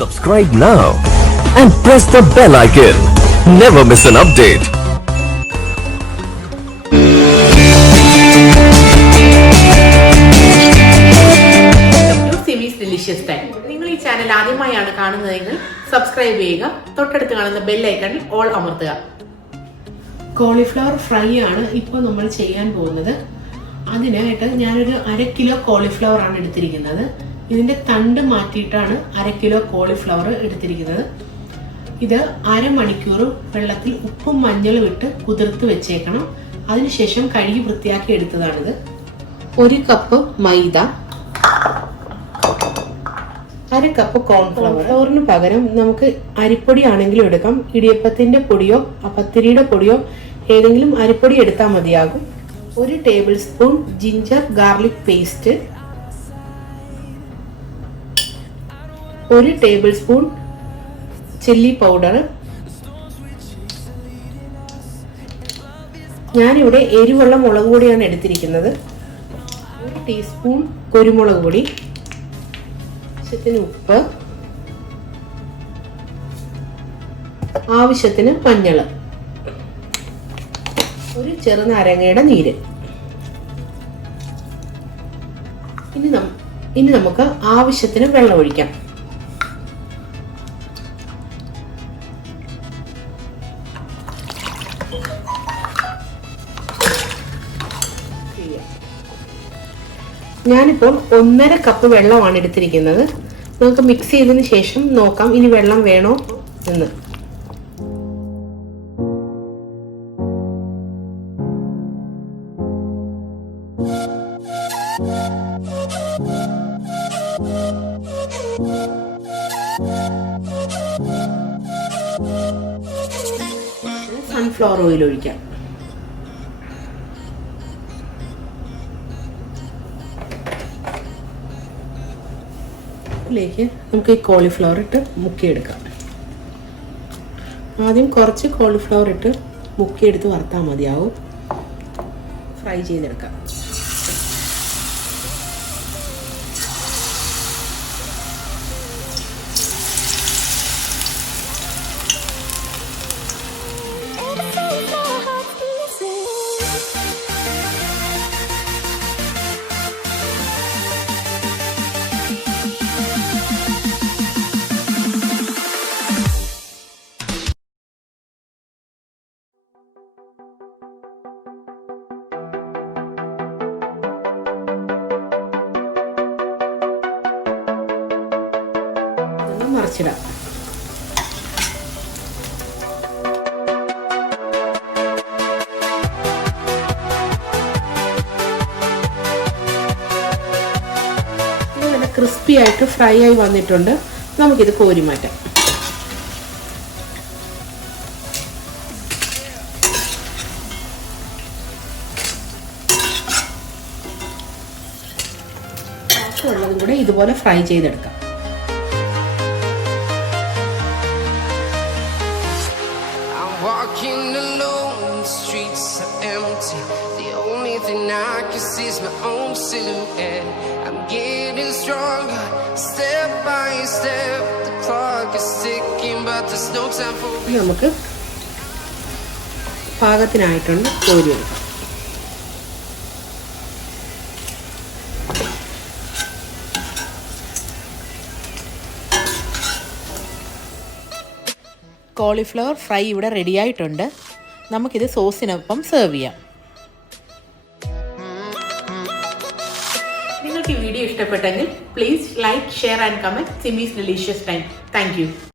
Subscribe now and press the bell icon. Never miss an update. Delicious time. നിങ്ങൾ ഈ channel ആദ്യമായാണ് കാണുന്നതെങ്കിൽ subscribe ചെയ്യുക. തൊട്ടടുത്ത് കാണുന്ന ബെൽ ഐക്കണിൽ ഓൾ അമർത്തുക. കോളിഫ്ലവർ ഫ്രൈ ആണ് ഇപ്പോൾ നമ്മൾ ചെയ്യാൻ പോകുന്നത്. അതിനായിട്ട് ഞാനൊരു 1/2 കിലോ കോളിഫ്ലവർ ആണ് എടുത്തിരിക്കുന്നത്. ഇതിന്റെ തണ്ട് മാറ്റിയിട്ടാണ് 1/2 കിലോ കോളിഫ്ലവർ എടുത്തിരിക്കുന്നത്. ഇത് അരമണിക്കൂർ വെള്ളത്തിൽ ഉപ്പും മഞ്ഞളും ഇട്ട് കുതിർത്ത് വെച്ചേക്കണം. അതിനുശേഷം കഴുകി വൃത്തിയാക്കി എടുത്തതാണിത്. 1 കപ്പ് മൈദ, 1/2 കപ്പ് കോൺഫ്ലവറിന് പകരം നമുക്ക് അരിപ്പൊടി ആണെങ്കിലും എടുക്കാം. ഇടിയപ്പത്തിന്റെ പൊടിയോ പത്തിരിയുടെ പൊടിയോ ഏതെങ്കിലും അരിപ്പൊടി എടുത്താൽ മതിയാകും. 1 table spoon ginger garlic paste, 1 table spoon chilli powder. ഞാനിവിടെ എരിവുള്ള മുളക് പൊടിയാണ് എടുത്തിരിക്കുന്നത്. 1 ടീസ്പൂൺ കുരുമുളക് പൊടി, ആവശ്യത്തിന് ഉപ്പ്, ആവശ്യത്തിന് മഞ്ഞൾ, 1 ചെറുനാരങ്ങയുടെ നീര്. ഇനി നമുക്ക് ആവശ്യത്തിന് വെള്ളം ഒഴിക്കാം. ഞാനിപ്പോൾ 1.5 കപ്പ് വെള്ളമാണ് എടുത്തിരിക്കുന്നത്. നമുക്ക് മിക്സ് ചെയ്തതിന് ശേഷം നോക്കാം ഇനി വെള്ളം വേണോ എന്ന്. സൺഫ്ലവർ ഓയിൽ ഒഴിക്കാം. ിലേക്ക് നമുക്ക് ഈ കോളിഫ്ലവർ ഇട്ട് മുക്കിയെടുക്കാം. ആദ്യം കുറച്ച് കോളിഫ്ലവർ ഇട്ട് മുക്കിയെടുത്ത് വറുത്താൽ മതിയാവും. ഫ്രൈ ചെയ്തെടുക്കാം. മറിച്ചിടാം. നല്ല ക്രിസ്പി ആയിട്ട് ഫ്രൈ ആയി വന്നിട്ടുണ്ട്. നമുക്കിത് കോരി മാറ്റാം. ബാക്കിയുള്ളതും കൂടെ ഇതുപോലെ ഫ്രൈ ചെയ്തെടുക്കാം. Walking alone, the streets are empty. The only thing I can see is my own silhouette. I'm getting stronger, step by step. The clock is ticking, but there's no time for me. നമുക്ക് പാകത്തിനായിട്ടുണ്ട് കോരി എടുക്കാം. Cauliflower fry ഇവിടെ ready ആയിട്ടുണ്ട്. നമുക്കിത് സോസിനൊപ്പം serve ചെയ്യാം. നിങ്ങൾക്ക് ഈ video ഇഷ്ടപ്പെട്ടെങ്കിൽ please like, share and comment സിമീസ് delicious time. Thank you.